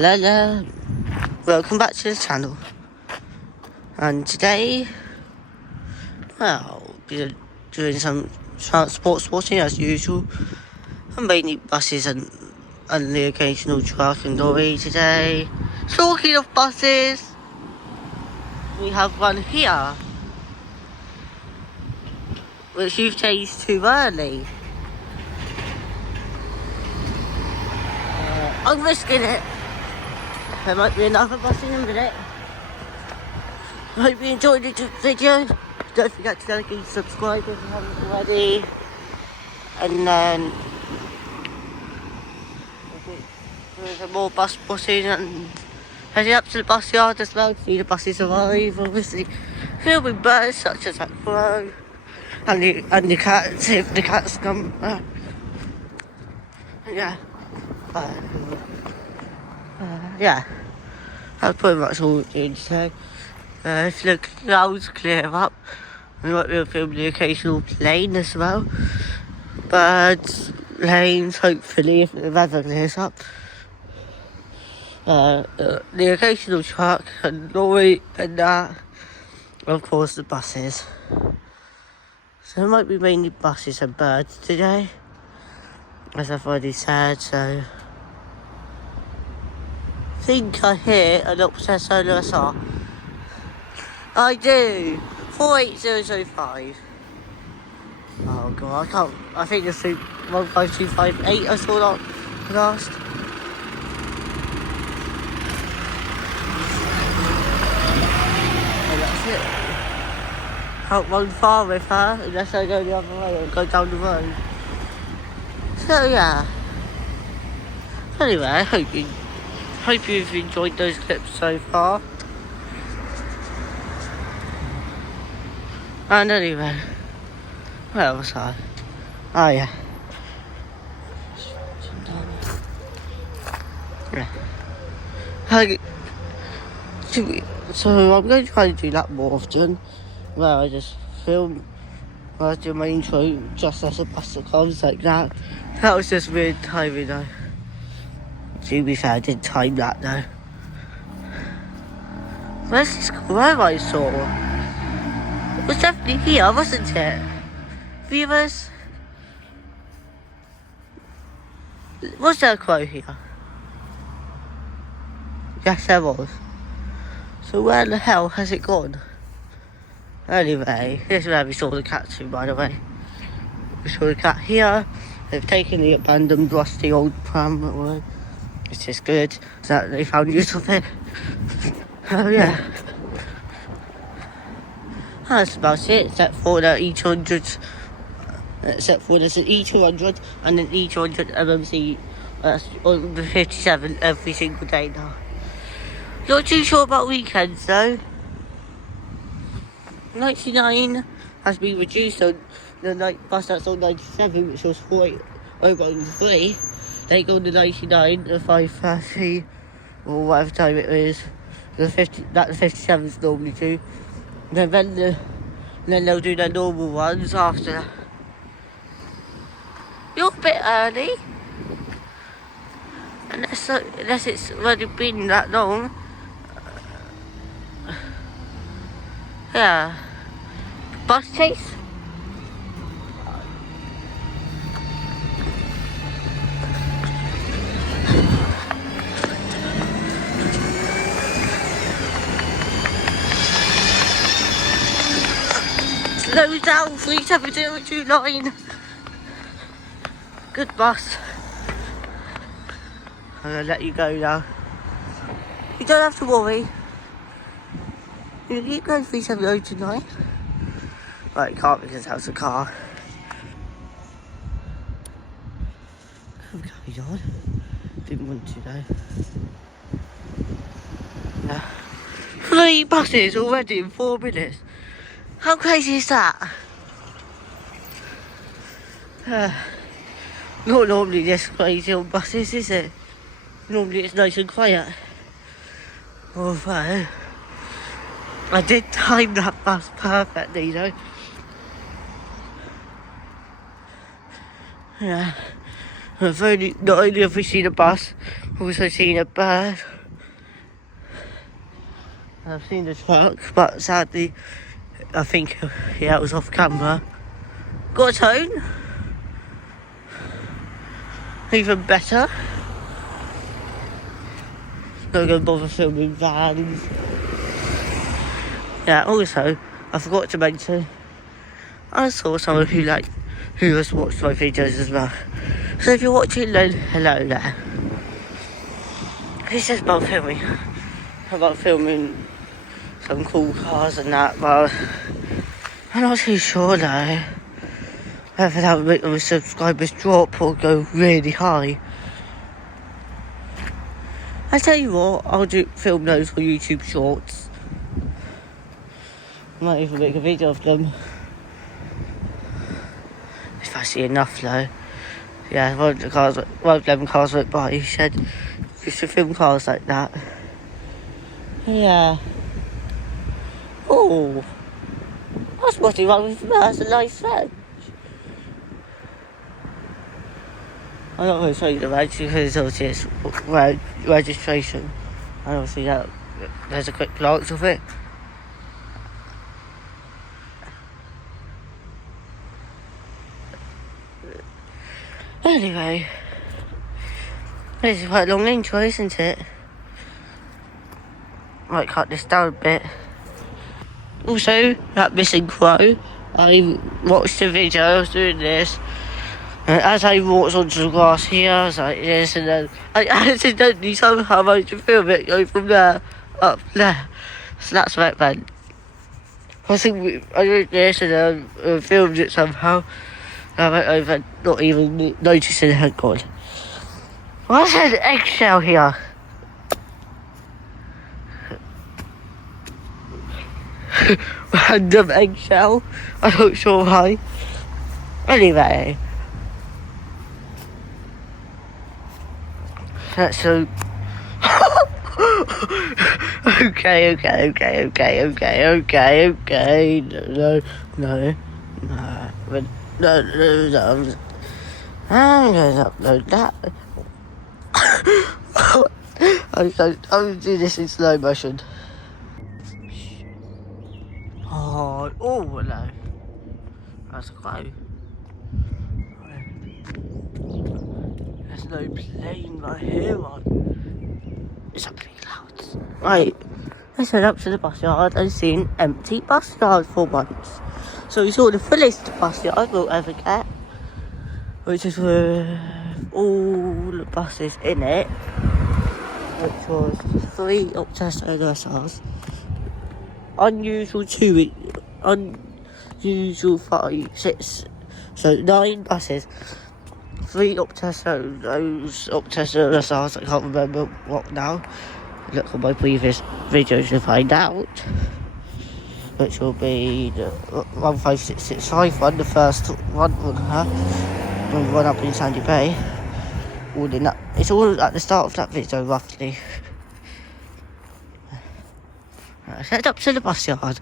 Hello there, welcome back to the channel. And today, well, we're doing some transport spotting as usual. And mainly buses and the occasional truck and lorry today. Talking of buses, we have one here, which you've changed too early. I'm risking it. There might be another bus in a minute. I hope you enjoyed the video. Don't forget to like and subscribe if you haven't already. And then there's more bus spotting and heading up to the bus yard as well to see the buses arrive. Obviously filming birds such as that crow and the cats if the cats come. Yeah. Yeah. That's pretty much all we're doing today. If the clouds clear up, we might be able to film the occasional plane as well. Birds, planes, hopefully, if the weather clears up. The occasional truck and lorry and that. Of course, the buses. So it might be mainly buses and birds today, as I've already said, so I think I hear an upset solar SR. I do. 48005. Oh god, I can't. I think it's 15258 I saw that last. And that's it. Can't run far with her unless I go the other way or go down the road. So yeah. Anyway, I hope you've enjoyed those clips so far. And anyway, where was I? Oh yeah. So I'm going to try to do that more often, where I just film, I do my intro just as a bus comes like that. That was just weird timing though. To be fair, I did time that though. Where's this crow I saw? It was definitely here, wasn't it? Viewers? Was there a crow here? Yes, there was. So where the hell has it gone? Anyway, this is where we saw the cat too, by the way. We saw the cat here. They've taken the abandoned rusty old pram away, which is good, so that they found use of it. Oh yeah. That's about it, except for the E200, except for there's an E200 and an E200 MMC on the 57 every single day now. Not too sure about weekends though. 99 has been reduced on the night bus that's on 97, which was 4003. They go to 99 at 5:30 or whatever time it is. The 57s normally do. And then they'll do their normal ones after. You're a bit early. Unless it's already been that long. Yeah. Bus chase? Slow down, 37029. Good bus. I'm gonna let you go now. You don't have to worry. You keep going 37029. Right, can't because that's a car. I'm carried on. Didn't want to though. Yeah. 3 buses already in 4 minutes. How crazy is that? Not normally this crazy on buses, is it? Normally it's nice and quiet. Although I did time that bus perfectly though. Yeah. Not only have we seen a bus, Also seen a bird. I've seen the truck, but sadly, I think it was off camera. Got a tone. Even better. Not gonna bother filming vans. Yeah, also, I forgot to mention, I saw someone who has watched my videos as well. So if you're watching, then hello there. It's just about filming some cool cars and that, but I'm not too sure though whether that would make my subscribers drop or go really high. I tell you what, I'll film those for YouTube Shorts. I might even make a video of them. If I see enough though. Yeah, one of them cars went by, he said you should film cars like that. Yeah. Oh, that's what he wants with that's a nice French. I'm not going to show you the badge because obviously it's registration. And obviously there's a quick glance of it. Anyway, this is quite a long intro, isn't it? Might cut this down a bit. Also, that missing crow, I watched the video, I was doing this, and as I walked onto the grass here, I was like this, and then I accidentally somehow managed to film it, go from there, up there. So that's what it meant. I think I did this and then filmed it somehow. I went over, not even noticing it had gone. What's an eggshell here? Random eggshell. I'm not sure why. Anyway. That's so... Okay. No. I'm going to upload that. I'm going to do this in slow motion. Oh, hello. That's a crow. There's no plane right here, man. It's something loud. Right, I went up to the bus yard and seen empty bus yard for once. So we saw the fullest bus yard we'll ever get, which is with all the buses in it, which was 3 Optus OSRs, unusual 5, 6, so 9 buses, 3 Optus OSRs, I can't remember what now. Look at my previous videos to find out. Which will be the 15665 one, the first one up in Sandy Bay. All in that, it's all at the start of that video, roughly. I set up to the bus yard.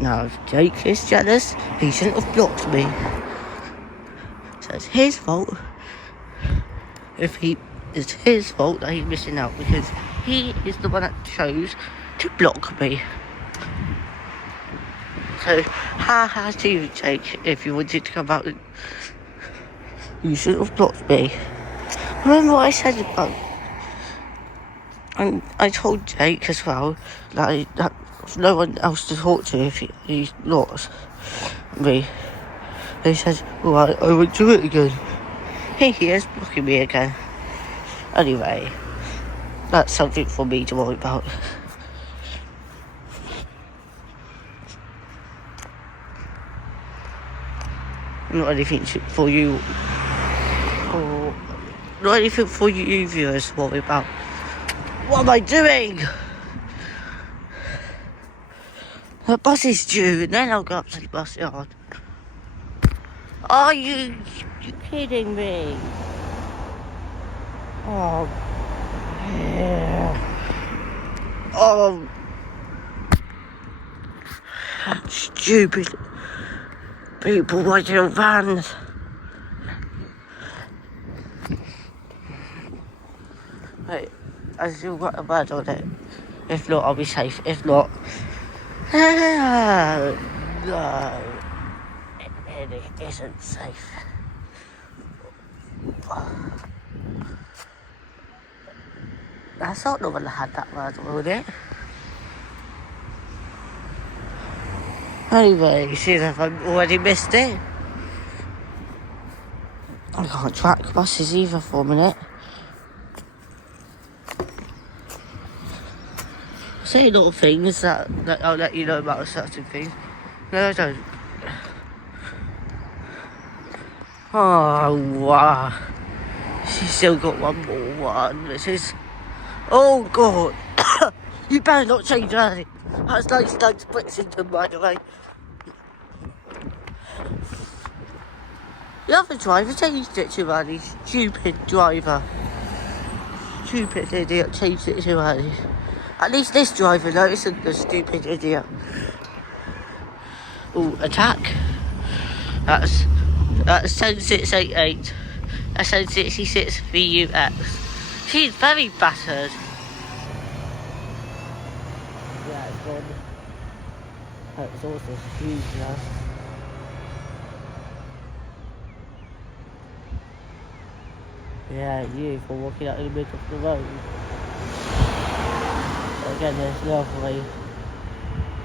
Now, if Jake is jealous, he shouldn't have blocked me. So it's his fault. It's his fault that he's missing out, because he is the one that chose to block me. So, ha to you, Jake, if you wanted to come out, you should have blocked me. Remember what I said about, and I told Jake as well, that there's no one else to talk to if he's not me. He said, well, I won't do it again. Here he is, blocking me again. Anyway, that's something for me to worry about. Not anything for you, or not anything for you viewers to worry about. What am I doing? The bus is due, and then I'll go up to the bus yard. Are you kidding me? Oh, yeah. Oh, stupid people waiting on vans. Right, I still got a bird on it. If not, I'll be safe. If not, no, it isn't safe. That's not the one that had that bird on it. Anyway, see if I've already missed it. I can't track buses either for a minute. Say little things that I'll let you know about a certain thing. No, I don't. Oh, wow. She's still got one more one. This is... Oh, God. You better not change that. That's like Brixington, by the way. The other driver changed it too early. Stupid driver. Stupid idiot changed it too early. At least this driver, though, isn't the stupid idiot. Oh, attack. That's 10688. That's 66 VUX. She's very battered. Yeah, it's gone. That's also huge now. Yeah, you for walking out in the middle of the road. Again, there's lovely.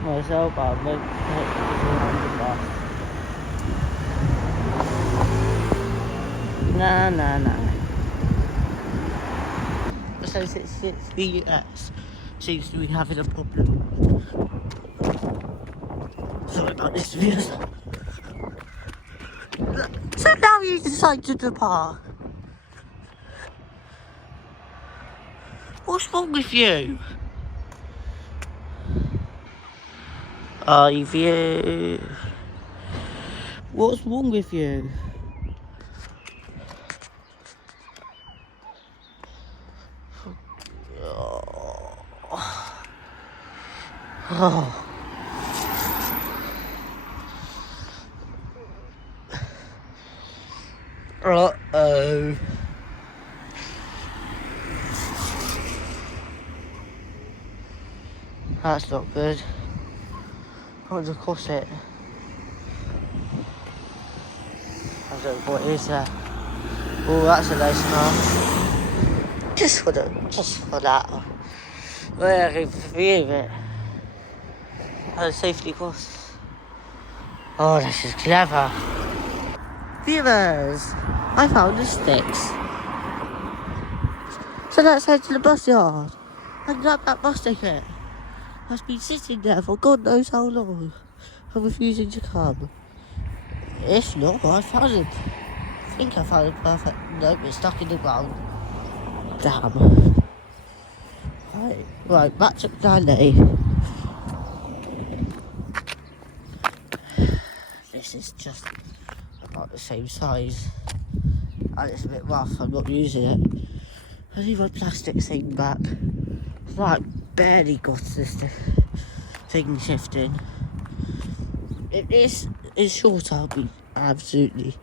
Myself, I'm like, the bus. Nah. So 66 VUX seems to be having a problem. Sorry about this video. So now you decide to depart. What's wrong with you? You. What's wrong with you? Oh. Uh-oh. That's not good. I want to cross it. I don't know what is that. Oh, that's a nice car. Just for that. Well, I can feel it. And a safety cross. Oh, this is clever. Viewers, I found the sticks. So let's head to the bus yard and grab that bus ticket. I've been sitting there for God knows how long and refusing to come. If not, I think I found a perfect note. It's stuck in the ground. Damn. Right, back to plan A. This is just about the same size. And it's a bit rough, I'm not using it. I leave my plastic thing back. It's like barely got this thing shifting. If this is short, I'll be absolutely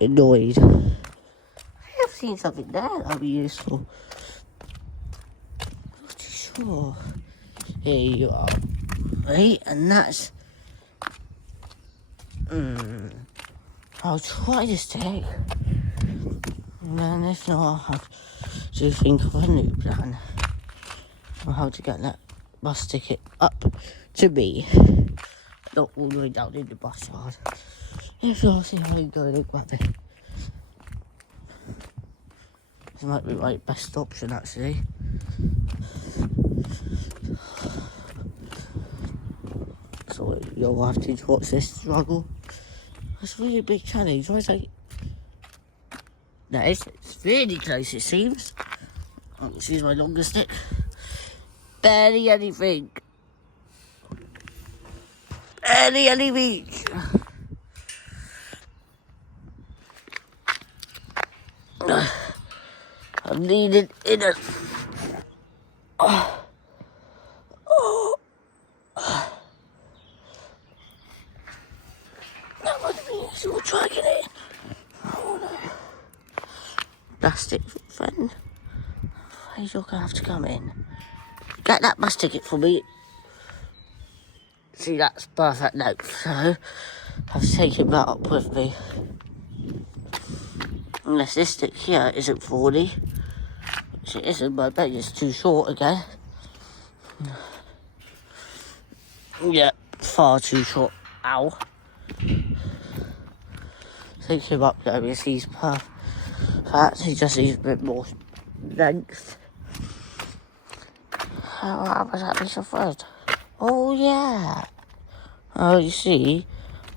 annoyed. I've seen something there that'll be useful. I'm not too sure. Here you are. Right, and that's... I'll try this take. And then if not, I'll have to think of a new plan on how to get that bus ticket up to me. Not all the way down in the bus yard. If not, I'll see if I can go and grab it. This might be my best option, actually. So you'll have to watch this struggle. It's a really big challenge. Why is it? No, it's really close, it seems. Oh, let's use my longer stick. Barely anything. Barely any reach. I'm leaning in it. That might be useful dragging it. Oh no. Plastic friend. you're going to have to come in. Get that bus ticket for me. See, that's perfect note, so I've taken that up with me. Unless this stick here isn't 40, which it isn't, but I bet it's too short again. Yeah, far too short. Ow. Take him up there, because he's perfect. He just needs a bit more length. How was that piece of first? Oh, yeah. Oh, you see,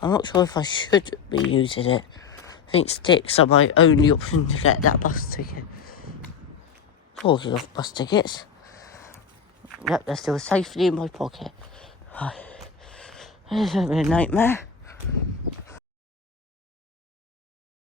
I'm not sure if I should be using it. I think sticks are my only option to get that bus ticket. Talking of bus tickets. Yep, they're still safely in my pocket. This has been a nightmare.